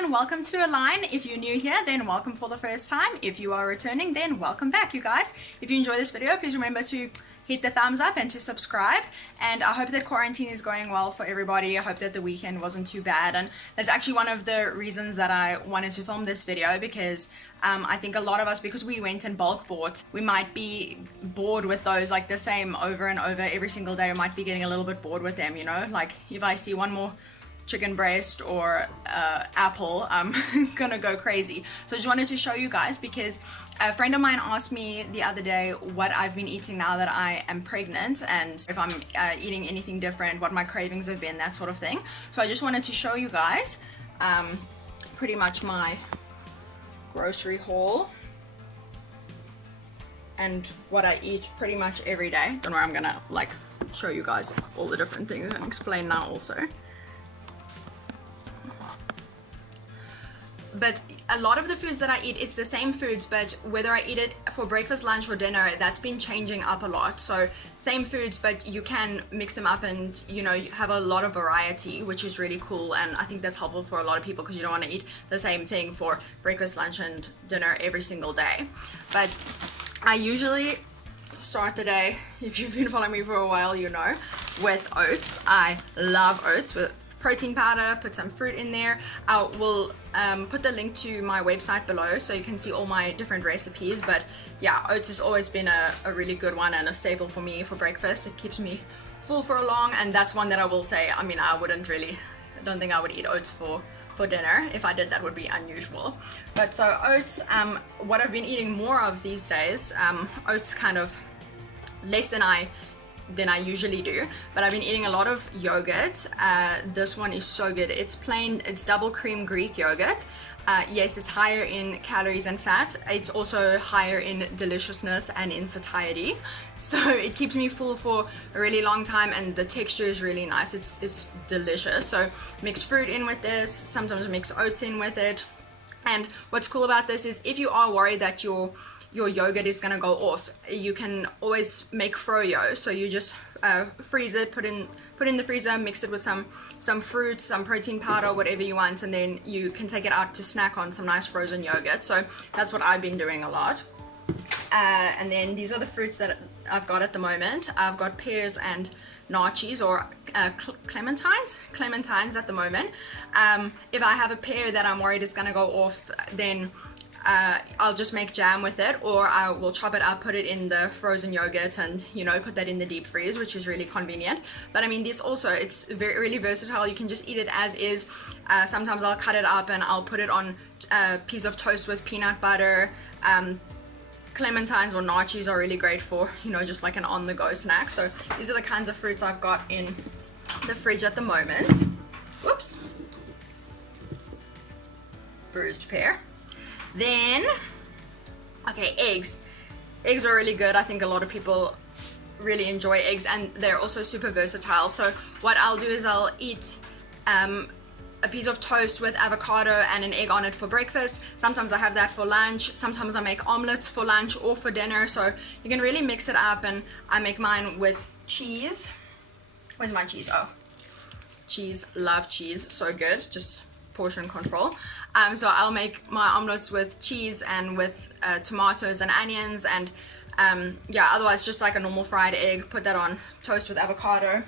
everyone, welcome to Align. If you're new here, then welcome for the first time. If you are returning, then welcome back, you guys. If you enjoy this video, please remember to hit the thumbs up and to subscribe. And I hope that quarantine is going well for everybody. I hope that the weekend wasn't too bad. And that's actually one of the reasons that I wanted to film this video, because I think a lot of us, because we went and bulk bought, we might be bored with those, like the same over and over every single day. We might be getting a little bit bored with them, you know, like if I see one more chicken breast or apple, I'm gonna go crazy. So I just wanted to show you guys, because a friend of mine asked me the other day what I've been eating now that I am pregnant, and if I'm eating anything different, what my cravings have been, that sort of thing. So I just wanted to show you guys pretty much my grocery haul and what I eat pretty much every day. Don't worry, I'm gonna like show you guys all the different things and explain now also. But a lot of the foods that I eat, it's the same foods, but whether I eat it for breakfast, lunch, or dinner, that's been changing up a lot. So same foods, but you can mix them up and, you know, you have a lot of variety, which is really cool. And I think that's helpful for a lot of people, because you don't want to eat the same thing for breakfast, lunch, and dinner every single day. But I usually start the day, if you've been following me for a while, you know, with oats. I love oats with protein powder, put some fruit in there. I will put the link to my website below so you can see all my different recipes. But yeah, oats has always been a really good one and a staple for me for breakfast. It keeps me full for long, and that's one that I will say, I mean, I don't think I would eat oats for dinner. If I did, that would be unusual. But so oats, what I've been eating more of these days, oats kind of less than I usually do, but I've been eating a lot of yogurt. This one is so good. It's plain, it's double cream Greek yogurt. Yes, it's higher in calories and fat. It's also higher in deliciousness and in satiety. So it keeps me full for a really long time, and the texture is really nice. It's delicious. So mix fruit in with this, sometimes mix oats in with it. And what's cool about this is if you are worried that your yogurt is gonna go off, you can always make froyo. So you just freeze it, put in the freezer, mix it with some fruit, some protein powder, whatever you want, and then you can take it out to snack on some nice frozen yogurt. So that's what I've been doing a lot. And then these are the fruits that I've got at the moment. I've got pears and nachis, or clementines at the moment. If I have a pear that I'm worried is gonna go off, then I'll just make jam with it, or I will chop it up, put it in the frozen yogurt, and, you know, put that in the deep freeze, which is really convenient. But I mean, this also, it's really versatile. You can just eat it as is. Sometimes I'll cut it up and I'll put it on a piece of toast with peanut butter. Clementines or nachis are really great for, you know, just like an on-the-go snack. So these are the kinds of fruits I've got in the fridge at the moment. Whoops. Bruised pear. Then, okay, eggs. Eggs are really good. I think a lot of people really enjoy eggs, and they're also super versatile. So what I'll do is I'll eat a piece of toast with avocado and an egg on it for breakfast. Sometimes I have that for lunch. Sometimes I make omelets for lunch or for dinner. So you can really mix it up, and I make mine with cheese. Where's my cheese? Oh, cheese. Love cheese. So good. Just portion control. So I'll make my omelets with cheese and with tomatoes and onions, and yeah, otherwise just like a normal fried egg. Put that on toast with avocado.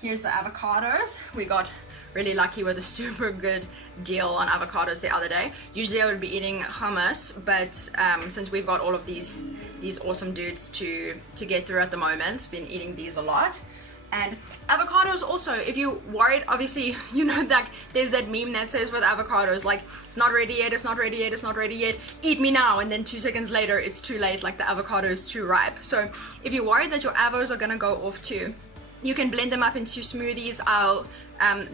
Here's the avocados. We got really lucky with a super good deal on avocados the other day. Usually I would be eating hummus, but since we've got all of these awesome dudes to get through at the moment, been eating these a lot. And avocados also, if you're worried, obviously, you know, that there's that meme that says with avocados, like, it's not ready yet, it's not ready yet, it's not ready yet, eat me now, and then 2 seconds later it's too late, like the avocado is too ripe. So if you're worried that your avos are gonna go off too, you can blend them up into smoothies.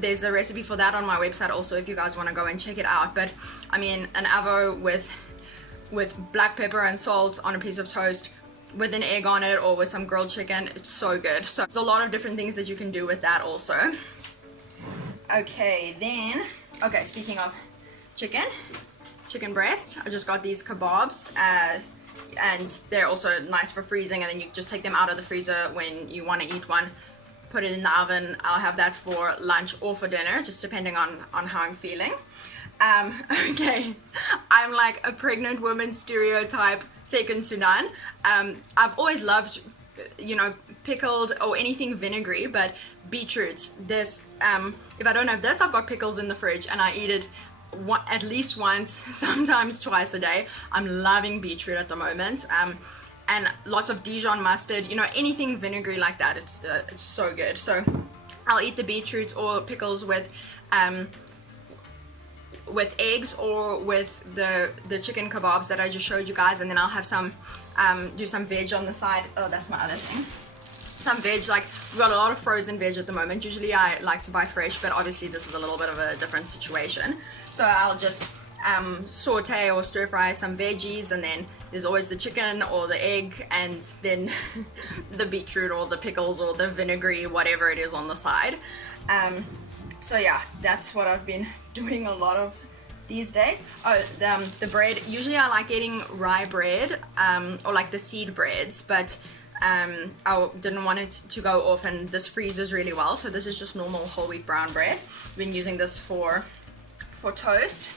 There's a recipe for that on my website also, if you guys want to go and check it out. But I mean, an avo with black pepper and salt on a piece of toast with an egg on it, or with some grilled chicken, it's so good. So there's a lot of different things that you can do with that also. Okay, then, okay, speaking of chicken breast, I just got these kebabs, and they're also nice for freezing, and then you just take them out of the freezer when you want to eat one, put it in the oven. I'll have that for lunch or for dinner, just depending on how I'm feeling. Okay, I'm like a pregnant woman stereotype second to none. I've always loved, you know, pickled or anything vinegary, but beetroot, this, if I don't have this, I've got pickles in the fridge and I eat it at least once, sometimes twice a day. I'm loving beetroot at the moment. And lots of Dijon mustard, you know, anything vinegary like that, it's so good. So I'll eat the beetroot or pickles with eggs or with the chicken kebabs that I just showed you guys, and then I'll have some do some veg on the side. Oh, that's my other thing. Some veg, like we've got a lot of frozen veg at the moment. Usually I like to buy fresh, but obviously this is a little bit of a different situation. So I'll just saute or stir fry some veggies, and then there's always the chicken or the egg, and then the beetroot or the pickles or the vinegary, whatever it is on the side. So yeah, that's what I've been doing a lot of these days. Oh, the bread, usually I like getting rye bread, or like the seed breads, but I didn't want it to go off, and this freezes really well, so this is just normal whole wheat brown bread. I've been using this for toast,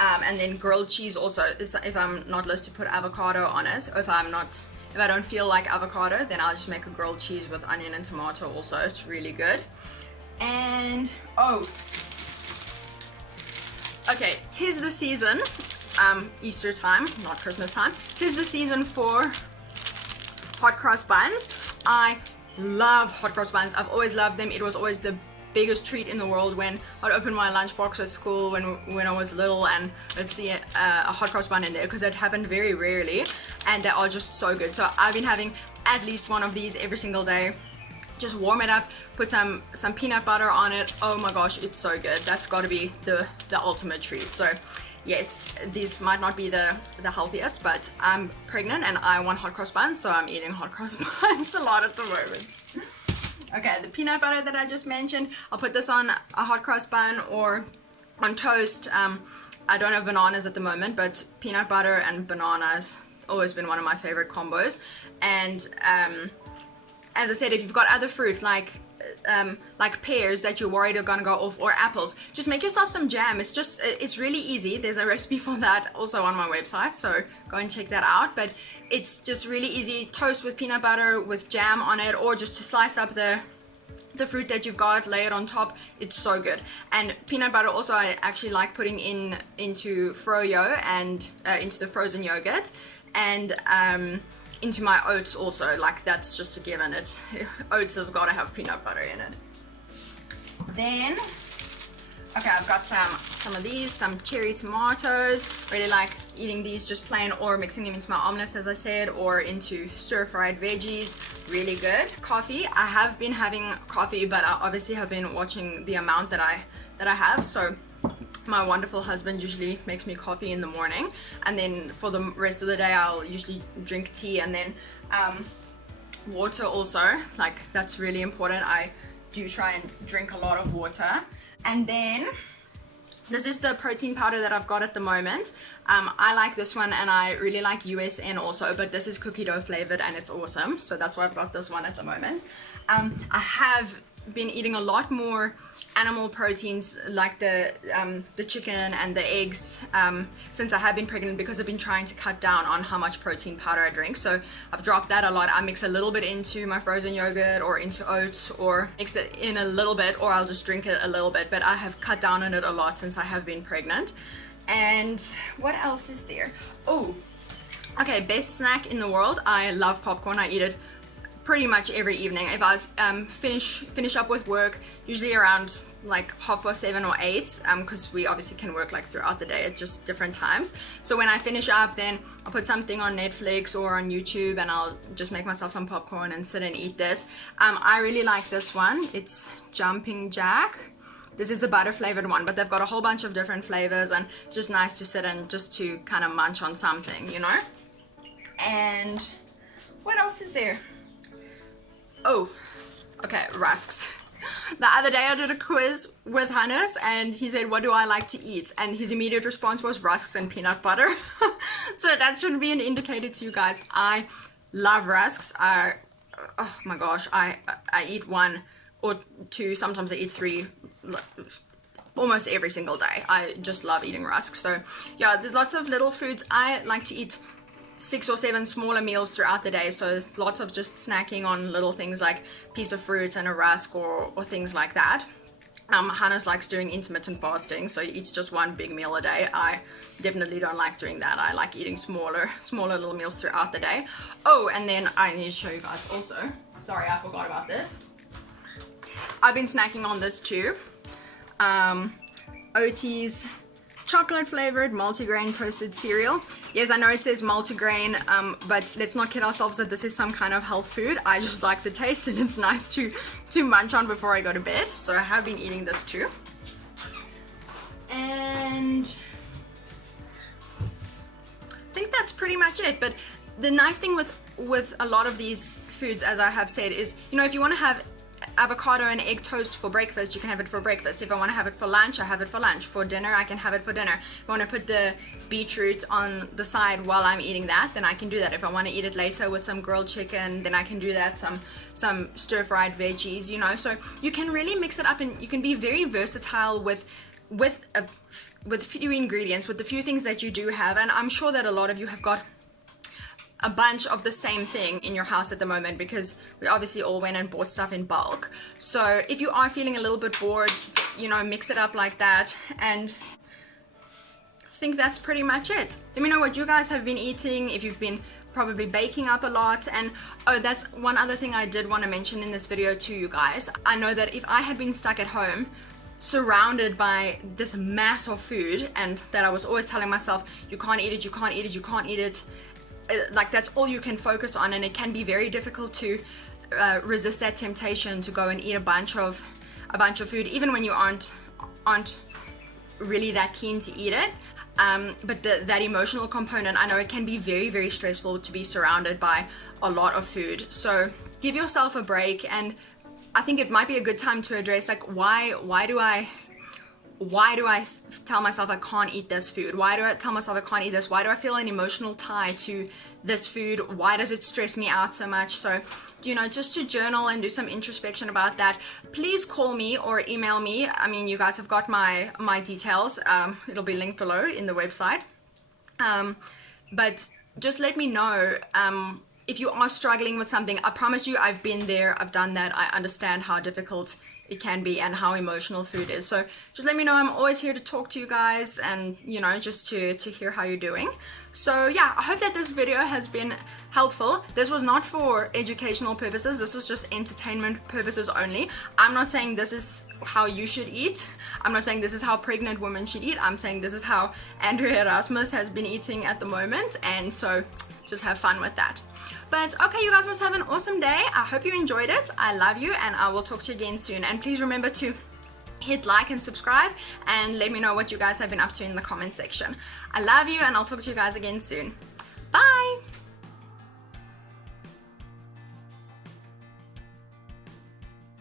and then grilled cheese also, if I'm not supposed to put avocado on it, or if I don't feel like avocado, then I'll just make a grilled cheese with onion and tomato also. It's really good. And oh, okay, tis the season, Easter time, not Christmas time, tis the season for hot cross buns. I love hot cross buns. I've always loved them. It was always the biggest treat in the world when I'd open my lunchbox at school when I was little and I'd see a hot cross bun in there, because it happened very rarely, and they are just so good. So I've been having at least one of these every single day. Just warm it up, put some peanut butter on it. Oh my gosh, it's so good. That's got to be the ultimate treat. So yes, these might not be the healthiest, but I'm pregnant and I want hot cross buns, so I'm eating hot cross buns a lot at the moment. Okay, the peanut butter that I just mentioned, I'll put this on a hot cross bun or on toast. I don't have bananas at the moment, but peanut butter and bananas always been one of my favorite combos. And as I said, if you've got other fruit like pears that you're worried are gonna go off, or apples, just make yourself some jam. It's really easy. There's a recipe for that also on my website, so go and check that out. But it's just really easy. Toast with peanut butter with jam on it, or just to slice up the fruit that you've got, lay it on top. It's so good. And peanut butter also I actually like putting into froyo and into the frozen yogurt, and into my oats also. Like, that's just a given. Oats has got to have peanut butter in it. Then okay, I've got some of these, some cherry tomatoes. Really like eating these just plain, or mixing them into my omelets, as I said, or into stir-fried veggies. Really good. Coffee, I have been having coffee, but I obviously have been watching the amount that I have. So my wonderful husband usually makes me coffee in the morning, and then for the rest of the day I'll usually drink tea, and then water also. Like, that's really important. I do try and drink a lot of water. And then this is the protein powder that I've got at the moment. I like this one, and I really like USN also, but this is cookie dough flavored and it's awesome, so that's why I've got this one at the moment. I have been eating a lot more animal proteins, like the chicken and the eggs, since I have been pregnant, because I've been trying to cut down on how much protein powder I drink. So I've dropped that a lot. I mix a little bit into my frozen yogurt or into oats, or mix it in a little bit, or I'll just drink it a little bit, but I have cut down on it a lot since I have been pregnant. And what else is there? Oh, okay, best snack in the world. I love popcorn. I eat it pretty much every evening. If I finish up with work, usually around like 7:30 or 8, because we obviously can work like throughout the day at just different times. So when I finish up, then I'll put something on Netflix or on YouTube, and I'll just make myself some popcorn and sit and eat this. I really like this one. It's Jumping Jack. This is the butter flavored one, but they've got a whole bunch of different flavors, and it's just nice to sit and just to kind of munch on something, you know. And what else is there? Oh, okay, rusks. The other day I did a quiz with Hannes, and he said, what do I like to eat? And his immediate response was rusks and peanut butter. So that should be an indicator to you guys. I love rusks. Oh my gosh, I eat one or two, sometimes I eat three almost every single day. I just love eating rusk. So yeah, there's lots of little foods. I like to eat 6 or 7 smaller meals throughout the day, so lots of just snacking on little things like piece of fruit and a rusk or things like that. Hannah's likes doing intermittent fasting, so he eats just one big meal a day. I definitely don't like doing that. I like eating smaller little meals throughout the day. Oh, and then I need to show you guys also, sorry, I forgot about this. I've been snacking on this too. Oatie's chocolate flavored multigrain toasted cereal. Yes, I know it says multigrain, but let's not kid ourselves that this is some kind of health food. I just like the taste, and it's nice to munch on before I go to bed. So I have been eating this too. And I think that's pretty much it. But the nice thing with a lot of these foods, as I have said, is, you know, if you want to have avocado and egg toast for breakfast, you can have it for breakfast. If I want to have it for lunch, I have it for lunch. For dinner, I can have it for dinner. If I want to put the beetroot on the side while I'm eating that, then I can do that. If I want to eat it later with some grilled chicken, then I can do that. Some stir-fried veggies, you know. So you can really mix it up, and you can be very versatile with few ingredients, with the few things that you do have. And I'm sure that a lot of you have got a bunch of the same thing in your house at the moment, because we obviously all went and bought stuff in bulk. So if you are feeling a little bit bored, you know, mix it up like that. And I think that's pretty much it. Let me know what you guys have been eating, if you've been probably baking up a lot. And oh, that's one other thing I did want to mention in this video to you guys. I know that if I had been stuck at home surrounded by this mass of food, and that I was always telling myself, you can't eat it, you can't eat it, you can't eat it, like that's all you can focus on, and it can be very difficult to resist that temptation to go and eat a bunch of food, even when you aren't really that keen to eat it. But that emotional component, I know it can be very, very stressful to be surrounded by a lot of food. So give yourself a break, and I think it might be a good time to address, like, why do I tell myself I can't eat this food? Why do I tell myself I can't eat this? Why do I feel an emotional tie to this food? Why does it stress me out so much? So, you know, just to journal and do some introspection about that. Please call me or email me. I mean, you guys have got my details. It'll be linked below in the website. But just let me know if you are struggling with something. I promise you, I've been there, I've done that. I understand how difficult it can be and how emotional food is. So just let me know. I'm always here to talk to you guys, and, you know, just to hear how you're doing. So yeah, I hope that this video has been helpful. This was not for educational purposes. This was just entertainment purposes only. I'm not saying this is how you should eat. I'm not saying this is how pregnant women should eat. I'm saying this is how Andrea Erasmus has been eating at the moment, and so just have fun with that. But okay, you guys must have an awesome day. I hope you enjoyed it. I love you, and I will talk to you again soon. And please remember to hit like and subscribe, and let me know what you guys have been up to in the comment section. I love you, and I'll talk to you guys again soon. Bye!